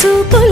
చూపులు